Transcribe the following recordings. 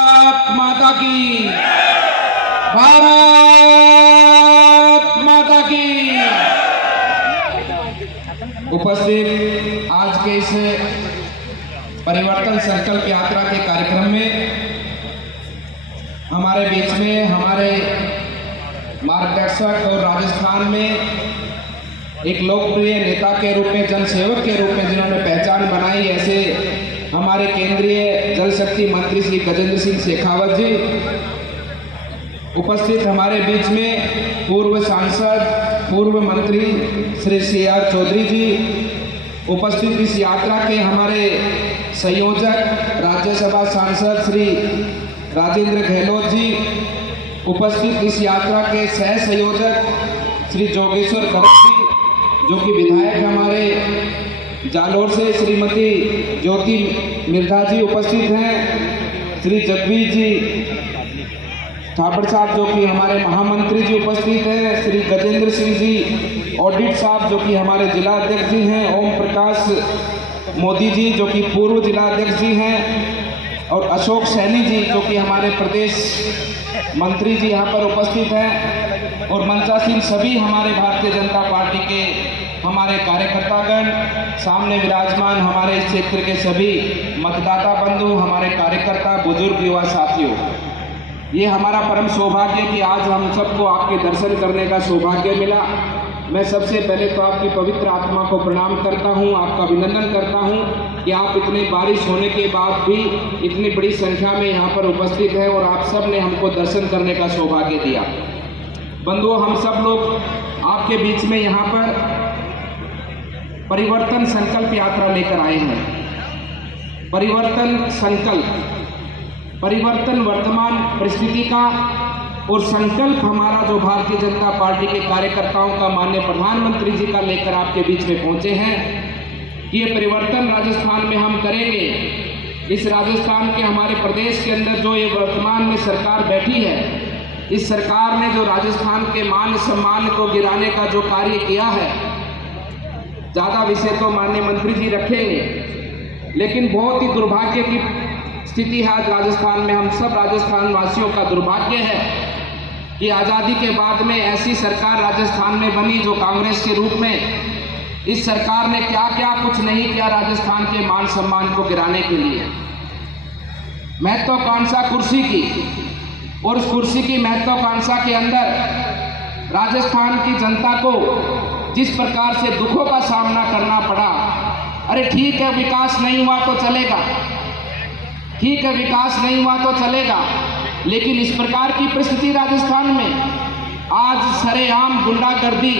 भारत माता की, भारत माता की। उपस्थित आज के इस परिवर्तन संकल्प यात्रा के कार्यक्रम में हमारे बीच में हमारे मार्गदर्शक और राजस्थान में एक लोकप्रिय नेता के रूप में, जनसेवक के रूप में जिन्होंने पहचान बनाई, ऐसे हमारे केंद्रीय जल शक्ति मंत्री श्री गजेंद्र सिंह शेखावत जी। उपस्थित हमारे बीच में पूर्व सांसद, पूर्व मंत्री श्री CR चौधरी जी। उपस्थित इस यात्रा के हमारे संयोजक राज्यसभा सांसद श्री राजेंद्र गहलोत जी। उपस्थित इस यात्रा के सह संयोजक श्री जोगेश्वर गर्ग जी, जो कि विधायक हमारे जालोर से, श्रीमती ज्योति मिर्धा जी उपस्थित हैं, श्री जगवीर जी थापड़ साहब जो कि हमारे महामंत्री जी उपस्थित हैं, श्री गजेंद्र सिंह जी ऑडिट साहब जो कि हमारे जिला अध्यक्ष जी हैं, ओम प्रकाश मोदी जी जो कि पूर्व जिला अध्यक्ष जी हैं, और अशोक सैनी जी जो कि हमारे प्रदेश मंत्री जी यहाँ पर उपस्थित हैं, और मंचासीन सभी हमारे भारतीय जनता पार्टी के हमारे कार्यकर्तागण, सामने विराजमान हमारे इस क्षेत्र के सभी मतदाता बंधु, हमारे कार्यकर्ता, बुजुर्ग, युवा साथियों, ये हमारा परम सौभाग्य कि आज हम सबको आपके दर्शन करने का सौभाग्य मिला। मैं सबसे पहले तो आपकी पवित्र आत्मा को प्रणाम करता हूँ, आपका अभिनंदन करता हूँ कि आप इतनी बारिश होने के बाद भी इतनी बड़ी संख्या में यहाँ पर उपस्थित हैं और आप सब ने हमको दर्शन करने का सौभाग्य दिया। बंधुओं, हम सब लोग आपके बीच में यहाँ पर परिवर्तन संकल्प यात्रा लेकर आए हैं। परिवर्तन संकल्प, परिवर्तन वर्तमान परिस्थिति का, और संकल्प हमारा जो भारतीय जनता पार्टी के कार्यकर्ताओं का माननीय प्रधानमंत्री जी का लेकर आपके बीच में पहुंचे हैं। ये परिवर्तन राजस्थान में हम करेंगे। इस राजस्थान के हमारे प्रदेश के अंदर जो ये वर्तमान में सरकार बैठी है, इस सरकार ने जो राजस्थान के मान सम्मान को गिराने का जो कार्य किया है, ज़्यादा विषय तो माननीय मंत्री जी रखेंगे, लेकिन बहुत ही दुर्भाग्य की स्थिति है आज राजस्थान में। हम सब राजस्थान वासियों का दुर्भाग्य है कि आज़ादी के बाद में ऐसी सरकार राजस्थान में बनी जो कांग्रेस के रूप में, इस सरकार ने क्या क्या कुछ नहीं किया राजस्थान के मान सम्मान को गिराने के लिए। महत्वाकांक्षा कुर्सी की, और उस कुर्सी की महत्वाकांक्षा के अंदर राजस्थान की जनता को जिस प्रकार से दुखों का सामना करना पड़ा। अरे ठीक है, विकास नहीं हुआ तो चलेगा, ठीक है, विकास नहीं हुआ तो चलेगा, लेकिन इस प्रकार की परिस्थिति राजस्थान में आज सरेआम गुंडागर्दी,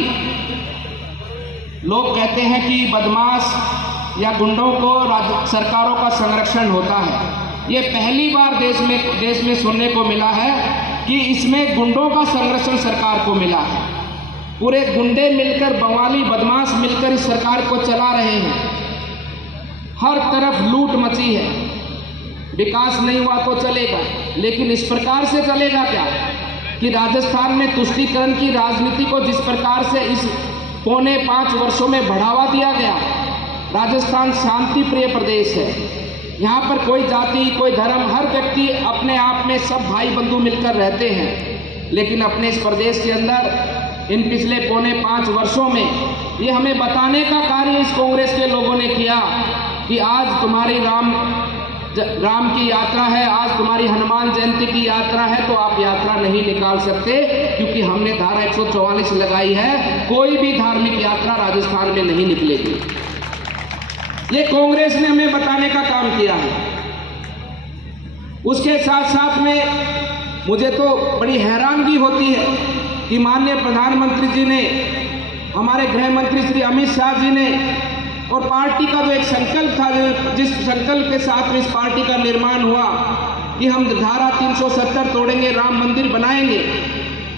लोग कहते हैं कि बदमाश या गुंडों को सरकारों का संरक्षण होता है। ये पहली बार देश में सुनने को मिला है कि इसमें गुंडों का संरक्षण सरकार को मिला है। पूरे गुंडे मिलकर, बवाली बदमाश मिलकर इस सरकार को चला रहे हैं। हर तरफ लूट मची है। विकास नहीं हुआ तो चलेगा, लेकिन इस प्रकार से चलेगा क्या कि राजस्थान में तुष्टीकरण की राजनीति को जिस प्रकार से इस पौने 5 वर्षों में बढ़ावा दिया गया। राजस्थान शांति प्रिय प्रदेश है। यहाँ पर कोई जाति, कोई धर्म, हर व्यक्ति अपने आप में सब भाई बंधु मिलकर रहते हैं, लेकिन अपने इस प्रदेश के अंदर इन पिछले पौने 5 वर्षों में ये हमें बताने का कार्य इस कांग्रेस के लोगों ने किया कि आज तुम्हारी राम की यात्रा है, आज तुम्हारी हनुमान जयंती की यात्रा है, तो आप यात्रा नहीं निकाल सकते क्योंकि हमने धारा 144 लगाई है। कोई भी धार्मिक यात्रा राजस्थान में नहीं निकलेगी। ये कांग्रेस ने हमें बताने का काम किया है। उसके साथ साथ में मुझे तो बड़ी हैरानगी होती है कि माननीय प्रधानमंत्री जी ने, हमारे गृह मंत्री श्री अमित शाह जी ने, और पार्टी का जो एक संकल्प था, जिस संकल्प के साथ में इस पार्टी का निर्माण हुआ कि हम धारा 370 तोड़ेंगे, राम मंदिर बनाएंगे।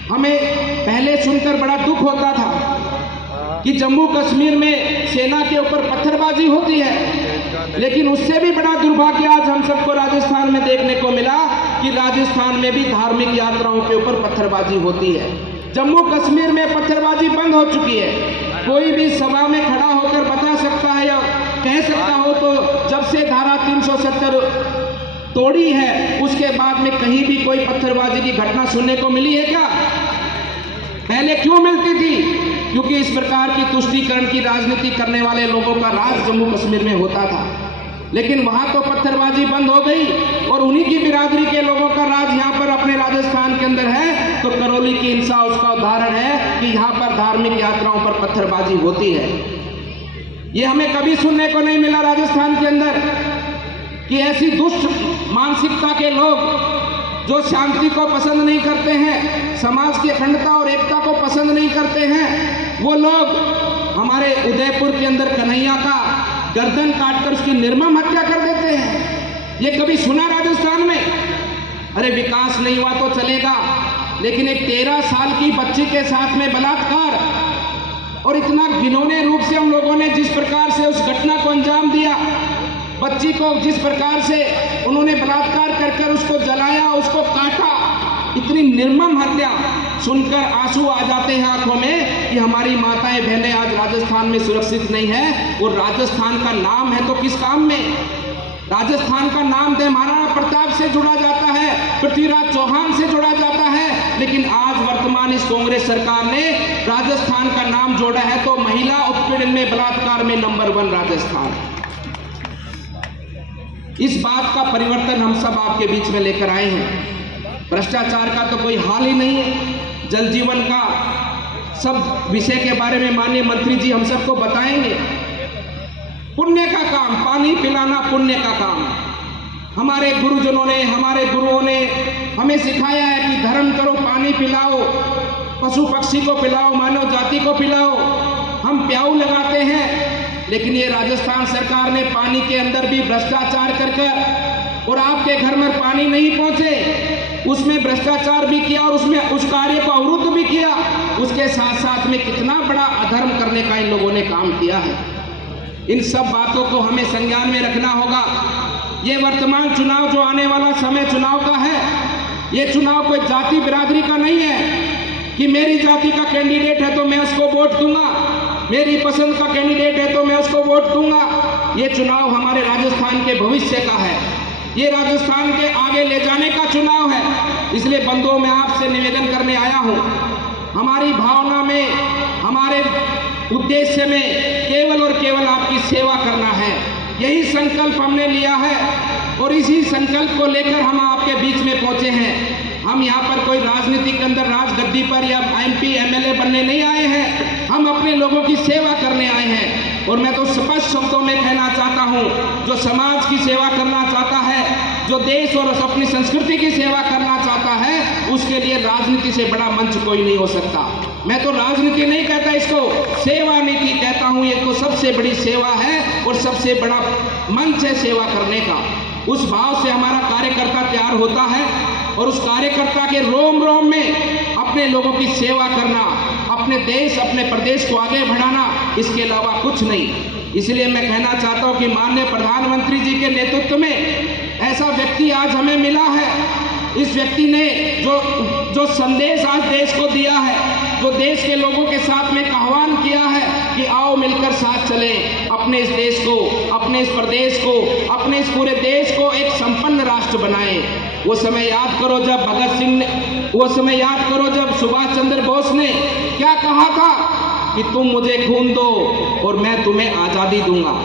हमें पहले सुनकर बड़ा दुख होता था कि जम्मू कश्मीर में सेना के ऊपर पत्थरबाजी होती है, लेकिन उससे भी बड़ा दुर्भाग्य आज हम सबको राजस्थान में देखने को मिला कि राजस्थान में भी धार्मिक यात्राओं के ऊपर पत्थरबाजी होती है। जम्मू कश्मीर में पत्थरबाजी बंद हो चुकी है। कोई भी सभा में खड़ा होकर बता सकता है या कह सकता हो तो जब से धारा 370 तोड़ी है उसके बाद में कहीं भी कोई पत्थरबाजी की घटना सुनने को मिली है क्या? पहले क्यों मिलती थी? क्योंकि इस प्रकार की तुष्टीकरण की राजनीति करने वाले लोगों का राज जम्मू कश्मीर में होता था। लेकिन वहां तो पत्थरबाजी बंद हो गई और उन्हीं की बिरादरी के लोगों का राज यहाँ पर अपने राजस्थान के अंदर है। तो करौली की हिंसा उसका उदाहरण है कि यहाँ पर धार्मिक यात्राओं पर पत्थरबाजी होती है। ये हमें कभी सुनने को नहीं मिला राजस्थान के अंदर कि ऐसी दुष्ट मानसिकता के लोग जो शांति को पसंद नहीं करते हैं, समाज की अखंडता और एकता को पसंद नहीं करते हैं, वो लोग हमारे उदयपुर के अंदर कन्हैया का गर्दन काटकर उसकी निर्मम हत्या कर देते हैं। ये कभी सुना राजस्थान में? अरे विकास नहीं हुआ तो चलेगा, लेकिन एक 13 साल की बच्ची के साथ में बलात्कार और इतना घिनौने रूप से हम लोगों ने जिस प्रकार से उस घटना को अंजाम दिया, बच्ची को जिस प्रकार से उन्होंने बलात्कार कर उसको जलाया, उसको काटा, इतनी निर्मम हत्या सुनकर आंसू आ जाते हैं आंखों में कि हमारी माताएं बहनें आज राजस्थान में सुरक्षित नहीं है। और राजस्थान का नाम है तो किस काम में? राजस्थान का नाम महाराणा प्रताप से जुड़ा जाता है, पृथ्वीराज चौहान से जुड़ा जाता है, लेकिन आज वर्तमान इस कांग्रेस सरकार ने राजस्थान का नाम जोड़ा है तो महिला उत्पीड़न में, बलात्कार में नंबर 1 राजस्थान। इस बात का परिवर्तन हम सब आपके बीच में लेकर आए हैं। भ्रष्टाचार का तो कोई हाल ही नहीं है। जल जीवन का सब विषय के बारे में माननीय मंत्री जी हम सबको बताएंगे। पुण्य का काम, पानी पिलाना पुण्य का काम। हमारे गुरुजनों ने, हमारे गुरुओं ने हमें सिखाया है कि धर्म करो, पानी पिलाओ, पशु पक्षी को पिलाओ, मानव जाति को पिलाओ। हम प्याऊ लगाते हैं, लेकिन ये राजस्थान सरकार ने पानी के अंदर भी भ्रष्टाचार कर और आपके घर में पानी नहीं पहुंचे उसमें भ्रष्टाचार भी किया और उसमें उस कार्य को अवरुद्ध भी किया। उसके साथ साथ में कितना बड़ा अधर्म करने का इन लोगों ने काम किया है। इन सब बातों को हमें संज्ञान में रखना होगा। ये वर्तमान चुनाव जो आने वाला समय चुनाव का है, ये चुनाव कोई जाति बिरादरी का नहीं है कि मेरी जाति का कैंडिडेट है तो मैं उसको वोट दूंगा, मेरी पसंद का कैंडिडेट है तो मैं उसको वोट दूंगा। ये चुनाव हमारे राजस्थान के भविष्य का है, ये राजस्थान के आगे ले जाने का चुनाव है। इसलिए बंधुओं मैं आपसे निवेदन करने आया हूं, हमारी भावना में, हमारे उद्देश्य में केवल और केवल आपकी सेवा करना है। यही संकल्प हमने लिया है और इसी संकल्प को लेकर हम आपके बीच में पहुंचे हैं। हम यहाँ पर कोई राजनीति के अंदर राजगद्दी पर या MP MLA बनने नहीं आए हैं, हम अपने लोगों की सेवा करने आए हैं। और मैं तो स्पष्ट शब्दों में कहना चाहता हूँ, जो समाज की सेवा करना चाहता है, जो देश और अपनी संस्कृति की सेवा करना चाहता है, उसके लिए राजनीति से बड़ा मंच कोई नहीं हो सकता। मैं तो राजनीति नहीं कहता, इसको सेवा नीति कहता हूँ। ये तो सबसे बड़ी सेवा है और सबसे बड़ा मंच है सेवा करने का। उस भाव से हमारा कार्यकर्ता तैयार होता है और उस कार्यकर्ता के रोम रोम में अपने लोगों की सेवा करना, अपने देश, अपने प्रदेश को आगे बढ़ाना, इसके अलावा कुछ नहीं। इसलिए मैं कहना चाहता हूं कि माननीय प्रधानमंत्री जी के नेतृत्व में ऐसा व्यक्ति आज हमें मिला है। इस व्यक्ति ने जो संदेश आज देश को दिया है, जो देश के लोगों के साथ में आह्वान किया है कि आओ मिलकर साथ चलें, अपने इस देश को, अपने इस प्रदेश को, अपने इस पूरे देश को एक संपन्न राष्ट्र बनाएं। वो समय याद करो जब भगत सिंह ने, वो समय याद करो जब सुभाष चंद्र बोस ने क्या कहा था कि तुम मुझे खून दो और मैं तुम्हें आज़ादी दूंगा।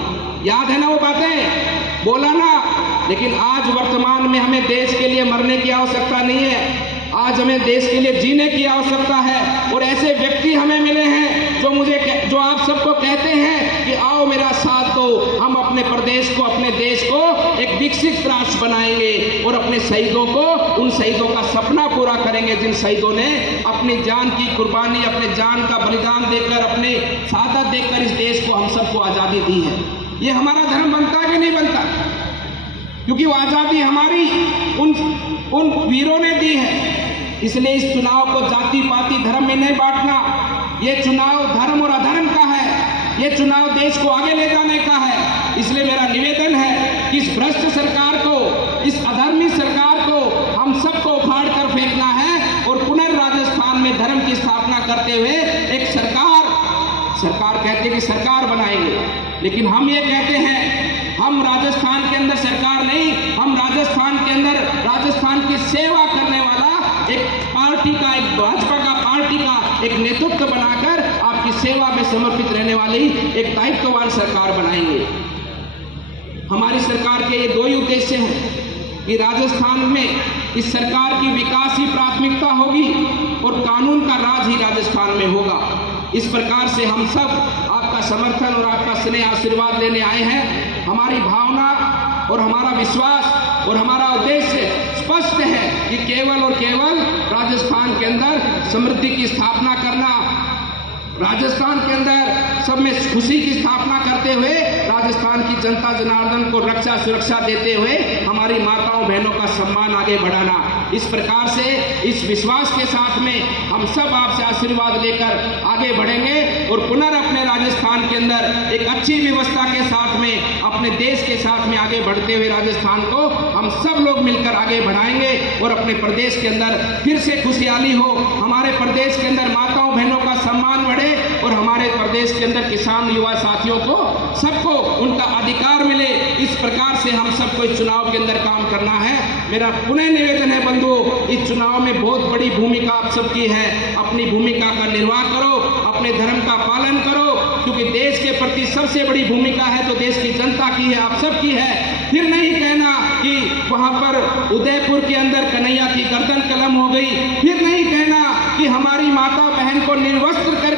याद है ना वो बातें? बोला ना। लेकिन आज वर्तमान में हमें देश के लिए मरने की आवश्यकता नहीं है, आज हमें देश के लिए जीने की आवश्यकता है। और ऐसे व्यक्ति हमें मिले हैं जो आप सबको कहते हैं कि आओ मेरा साथ दो, हम अपने प्रदेश को, अपने देश को एक विकसित राष्ट्र बनाएंगे और अपने शहीदों को, उन शहीदों का सपना पूरा करेंगे जिन शहीदों ने अपनी जान की कुर्बानी, अपने जान का बलिदान देकर, अपने शहादत देकर इस देश को, हम सबको आज़ादी दी है। ये हमारा धर्म बनता है कि नहीं बनता? क्योंकि वो आज़ादी हमारी उन वीरों ने दी है। इसलिए इस चुनाव को जाति पाति धर्म में नहीं बांटना। ये चुनाव धर्म और अधर्म का है, ये चुनाव देश को आगे ले जाने का है। इसलिए मेरा निवेदन है कि इस भ्रष्ट सरकार को, इस अधर्मी सरकार को हम सबको उखाड़ कर फेंकना है और पुनर्राजस्थान में धर्म की स्थापना करते हुए एक सरकार कहते कि सरकार बनाएंगे, लेकिन हम ये कहते हैं हम राजस्थान के अंदर सरकार नहीं, हम राजस्थान राजस्थान के अंदर राजस्थान की सेवा करने वाला एक पार्टी का, एक भाजपा का पार्टी का एक नेतृत्व बनाकर आपकी सेवा में समर्पित रहने वाली एक दायित्ववान सरकार बनाएंगे। हमारी सरकार के ये दो ही उद्देश्य हैं कि राजस्थान में इस सरकार की विकास ही प्राथमिकता होगी और कानून का राज ही राजस्थान में होगा। इस प्रकार से हम सब आपका समर्थन और आपका स्नेह आशीर्वाद लेने आए हैं। हमारी भावना और हमारा विश्वास और हमारा उद्देश्य स्पष्ट है कि केवल और केवल राजस्थान के अंदर समृद्धि की स्थापना करना, राजस्थान के अंदर सब में खुशी की स्थापना करते हुए राजस्थान की जनता जनार्दन को रक्षा सुरक्षा देते हुए हमारी माताओं बहनों का सम्मान आगे बढ़ाना। इस प्रकार से इस विश्वास के साथ में हम सब आपसे आशीर्वाद लेकर आगे बढ़ेंगे और पुनः राजस्थान के अंदर एक अच्छी व्यवस्था के साथ में अपने देश के साथ में आगे बढ़ते हुए राजस्थान को हम सब लोग मिलकर आगे बढ़ाएंगे और अपने प्रदेश के अंदर फिर से खुशहाली हो, हमारे प्रदेश के अंदर माताओं बहनों का सम्मान बढ़े और हमारे प्रदेश के अंदर किसान युवा साथियों को सबको उनका अधिकार मिले। इस प्रकार से हम सबको इस चुनाव के अंदर काम करना है। मेरा पुनः निवेदन है बंधुओं, इस चुनाव में बहुत बड़ी भूमिका आप सबकी है। अपनी भूमिका का निर्वाह करो, अपने धर्म का पालन करो, क्योंकि देश के प्रति सबसे बड़ी भूमिका है तो देश की जनता की है, आप सबकी है। फिर नहीं कहना कि वहां पर उदयपुर के अंदर कन्हैया की गर्दन कलम हो गई, फिर नहीं कहना कि हमारी माता बहन को निर्वस्त्र कर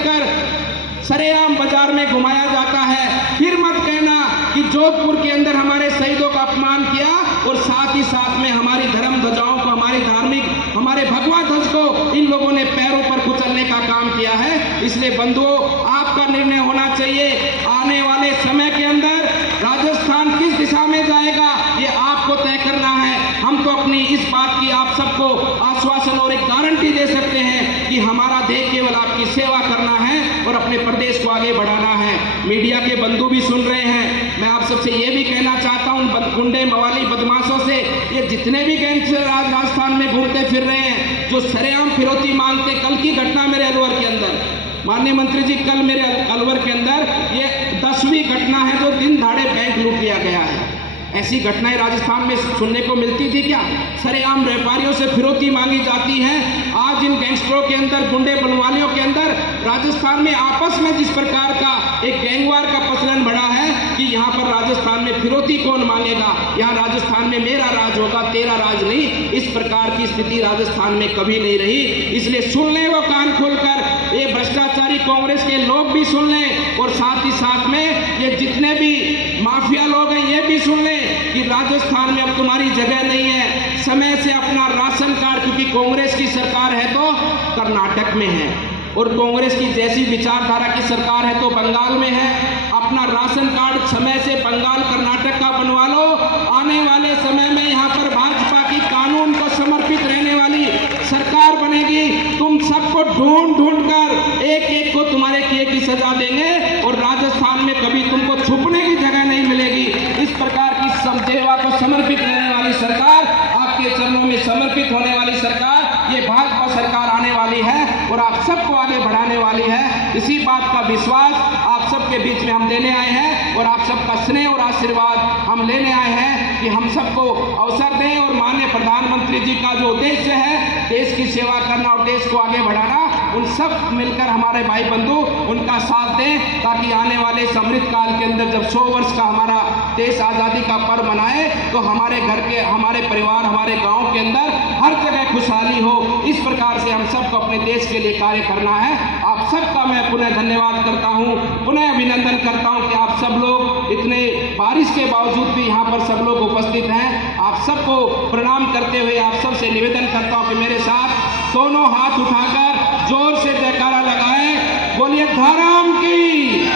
सरेआम बाजार में घुमाया जाता है, फिर मत कहना कि जोधपुर के अंदर हमारे शहीदों का अपमान किया और साथ ही साथ में हमारी धर्म ध्वजाओं को, हमारी धार्मिक, हमारे भगवा ध्वज को इन लोगों ने पैरों पर कुचलने का काम किया है। इसलिए बंधुओं, आपका निर्णय होना चाहिए आने वाले समय के अंदर राजस्थान किस दिशा में जाएगा ये आपको तय करना है। हम तो अपनी इस बात की आप सबको आश्वासन और एक गारंटी दे सकते हैं कि हमारा ध्येय केवल आपकी सेवा करना है और अपने प्रदेश को आगे बढ़ाना है। मीडिया के बंधु भी सुन रहे हैं, मैं आप सबसे ये भी कहना चाहता हूँ, गुंडे मवाली बदमाशों से ये जितने भी गैंगस्टर आज राजस्थान में घूमते फिर रहे हैं, जो सरेआम फिरौती मांगते, कल की घटना मेरे अलवर के अंदर, माननीय मंत्री जी, कल मेरे अलवर के अंदर ये 10वीं घटना है जो दिन दहाड़े बैंक लूट लिया गया है। ऐसी घटनाएं राजस्थान में सुनने को मिलती थी क्या? सरेआम व्यापारियों से फिरौती मांगी जाती है। आज इन गैंगस्टरों के अंदर, गुंडे बनवालियों के अंदर राजस्थान में आपस में जिस प्रकार का एक गैंगवार का प्रचलन बढ़ा है कि यहाँ पर राजस्थान में फिरौती कौन मांगेगा, यहाँ राजस्थान में मेरा राज होगा तेरा राज नहीं, इस प्रकार की स्थिति राजस्थान में कभी नहीं रही। इसलिए सुन लें वो कान खोलकर, ये भ्रष्टाचारी कांग्रेस के लोग भी सुन लें और साथ ही साथ में ये जितने भी माफिया लोग हैं ये भी सुन लें कि राजस्थान में अब तुम्हारी जगह नहीं है। समय से अपना राशन कार्ड, क्योंकि कांग्रेस की सरकार है तो कर्नाटक में है और कांग्रेस की जैसी विचारधारा की सरकार है तो बंगाल में है, अपना राशन कार्ड समय से बंगाल कर्नाटक का बनवा लो। आने वाले समय में यहाँ पर भाजपा की कानून को समर्पित रहने वाली सरकार बनेगी। तुम सबको ढूंढ कर एक एक को तुम्हारे किए की सजा देंगे और राजस्थान में कभी तुमको छुपने की जगह नहीं मिलेगी। इस प्रकार की सेवा को समर्पित रहने वाली सरकार, आपके चरणों में समर्पित होने वाली सरकार, ये भाजपा सरकार आने वाली है और आप सबको आगे बढ़ाने वाली है। इसी बात का विश्वास आप सबके बीच में हम देने आए हैं और आप सबका स्नेह और आशीर्वाद हम लेने आए हैं कि हम सबको अवसर दें और माननीय प्रधानमंत्री जी का जो उद्देश्य है देश की सेवा करना और देश को आगे बढ़ाना, उन सब मिलकर हमारे भाई बंधु उनका साथ दें, ताकि आने वाले समृद्ध काल के अंदर जब 100 वर्ष का हमारा देश आज़ादी का पर्व मनाए तो हमारे घर के, हमारे परिवार, हमारे गांव के अंदर हर जगह खुशहाली हो। इस प्रकार से हम सबको अपने देश के लिए कार्य करना है। आप सबका मैं पुनः धन्यवाद करता हूं, पुनः अभिनंदन करता हूं कि आप सब लोग इतने बारिश के बावजूद भी यहाँ पर सब लोग उपस्थित हैं। आप सबको प्रणाम करते हुए आप सबसे निवेदन करता हूं कि मेरे साथ दोनों हाथ उठाकर जोर से जयकारा लगाएं, बोलिए धर्म की,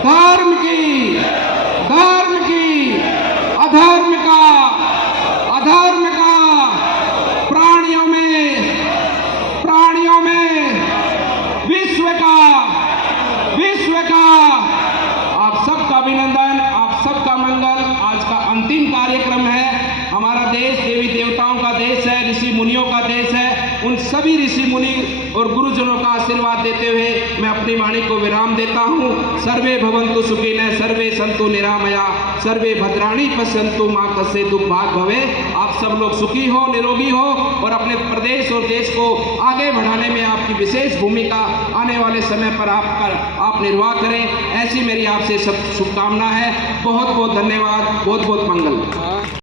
धर्म की, धर्म की, अधर्म का, अधर्म का, प्राणियों में, प्राणियों में, विश्व का, विश्व का। आप सबका अभिनंदन, आप सबका मंगल। आज का अंतिम कार्यक्रम है। हमारा देश देवी देवताओं का देश है, ऋषि मुनियों का देश है। उन सभी ऋषि मुनि और गुरुजनों का आशीर्वाद देते हुए मैं अपनी वाणी को विराम देता हूँ। सर्वे भवन्तु सुखिनः, सर्वे सन्तु निरामया, सर्वे भद्राणि पश्यन्तु मा कस्य दुःख भाग् भवे। आप सब लोग सुखी हो, निरोगी हो और अपने प्रदेश और देश को आगे बढ़ाने में आपकी विशेष भूमिका आने वाले समय पर आप निर्वाह करें, ऐसी मेरी आपसे सब शुभकामना है। बहुत बहुत धन्यवाद, बहुत बहुत मंगल।